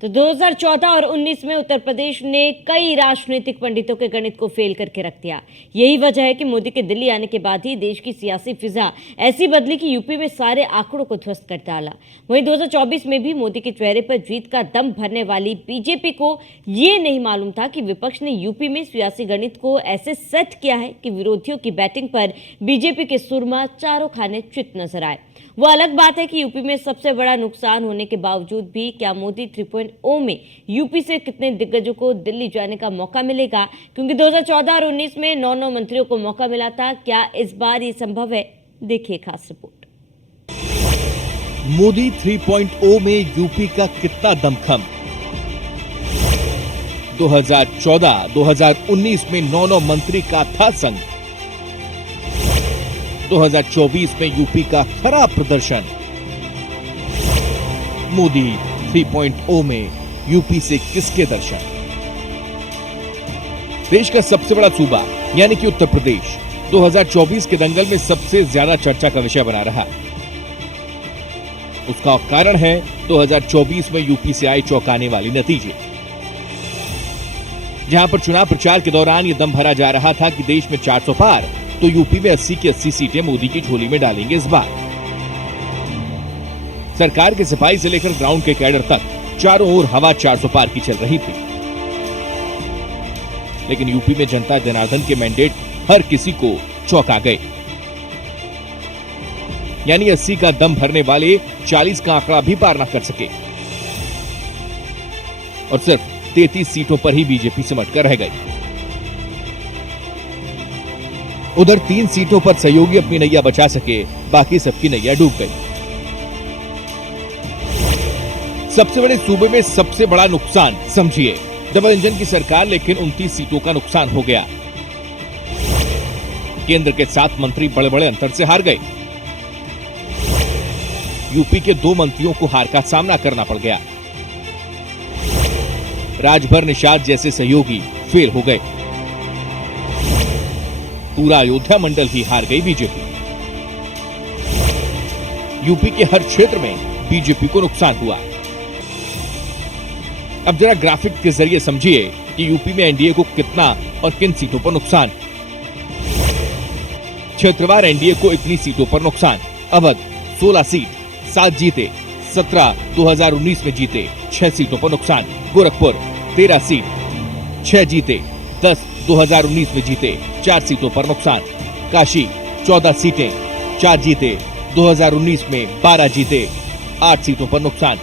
तो 2014 और 19 में उत्तर प्रदेश ने कई राजनीतिक पंडितों के गणित को फेल करके रख दिया। यही वजह है कि मोदी के दिल्ली आने के बाद ही देश की सियासी फिजा ऐसी बदली कि यूपी में सारे आंकड़ों को ध्वस्त कर डाला। वहीं 2024 में भी मोदी के चेहरे पर जीत का दम भरने वाली बीजेपी को ये नहीं मालूम था कि विपक्ष ने यूपी में सियासी गणित को ऐसे सेट किया है कि विरोधियों की बैटिंग पर बीजेपी के सुरमा चारों खाने चित नजर आए। वो अलग बात है कि यूपी में सबसे बड़ा नुकसान होने के बावजूद भी क्या मोदी 3.0 में यूपी से कितने दिग्गजों को दिल्ली जाने का मौका मिलेगा, क्योंकि 2014 और 19 में 9 मंत्रियों को मौका मिला था। क्या इस बार ये संभव है? देखिए खास रिपोर्ट। मोदी 3.0 में यूपी का कितना दमखम। 2014-2019 में 9 मंत्री का था संग। 2024 में यूपी का खराब प्रदर्शन। मोदी 3.0 में यूपी से किसके दर्शन। देश का सबसे बड़ा सूबा यानी कि उत्तर प्रदेश 2024 के दंगल में सबसे ज्यादा चर्चा का विषय बना रहा। उसका कारण है 2024 में यूपी से आए चौंकाने वाले नतीजे, जहां पर चुनाव प्रचार के दौरान यह दम भरा जा रहा था कि देश में 400 पार तो यूपी में 80 की 80 सीटें मोदी की झोली में डालेंगे इस बार। सरकार के सिपाही से लेकर ग्राउंड के कैडर तक चारों ओर हवा 400 पार की चल रही थी। लेकिन यूपी में जनता जनार्दन के मैंडेट हर किसी को चौंका गए। यानी 80 का दम भरने वाले 40 का आंकड़ा भी पार न कर सके और सिर्फ 33 सीटों पर ही बीजेपी सिमट कर रह गई। उधर 3 सीटों पर सहयोगी अपनी नैया बचा सके, बाकी सबकी नैया डूब गई। सबसे बड़े सूबे में सबसे बड़ा नुकसान समझिए, डबल इंजन की सरकार, लेकिन 29 सीटों का नुकसान हो गया। केंद्र के 7 मंत्री बड़े बड़े अंतर से हार गए। यूपी के 2 मंत्रियों को हार का सामना करना पड़ गया। राजभर निषाद जैसे सहयोगी फेल हो गए। पूरा अयोध्या मंडल ही हार गई बीजेपी। यूपी के हर क्षेत्र में बीजेपी को नुकसान हुआ। अब जरा ग्राफिक के जरिए समझिए कि यूपी में एनडीए को कितना और किन सीटों पर नुकसान। क्षेत्रवार एनडीए को इतनी सीटों पर नुकसान। अवध 16 सीट, 7 जीते। 17 2019 में जीते, 6 सीटों पर नुकसान। गोरखपुर 13 सीट, 6 जीते। 10 2019 में जीते, 4 सीटों पर नुकसान। काशी 14 सीटें, 4 जीते। 2019 में 12 जीते, 8 सीटों पर नुकसान।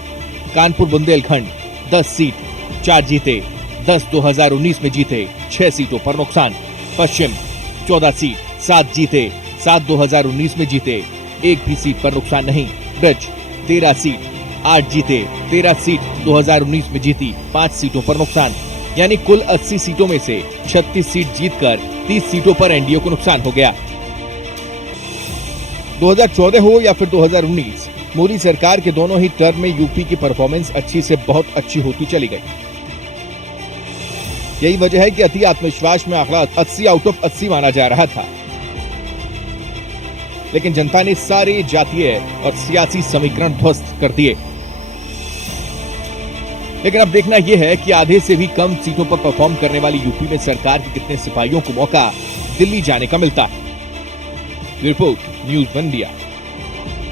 कानपुर बुंदेलखंड 10 सीट, 4 जीते। 10 2019 में जीते, 6 सीटों पर नुकसान। पश्चिम 14 सीट, 7 जीते। 7 2019 में जीते, 1 भी सीट पर नुकसान नहीं। ब्रज 13 सीट, 8 जीते। 13 सीट 2019 में जीती, 5 सीटों पर नुकसान। यानी कुल 80 सीटों में से 36 सीट जीतकर 30 सीटों पर एनडीए को नुकसान हो गया। 2014 हो या फिर 2019, मोदी सरकार के दोनों ही टर्म में यूपी की परफॉर्मेंस अच्छी से बहुत अच्छी होती चली गई। यही वजह है कि अति आत्मविश्वास में आंकड़ा 80 आउट ऑफ 80 माना जा रहा था। लेकिन जनता ने सारे जातीय और सियासी समीकरण ध्वस्त कर दिए। लेकिन अब देखना यह है कि आधे से भी कम सीटों पर परफॉर्म करने वाली यूपी में सरकार के कितने सिपाहियों को मौका दिल्ली जाने का मिलता है। Report news 1 India.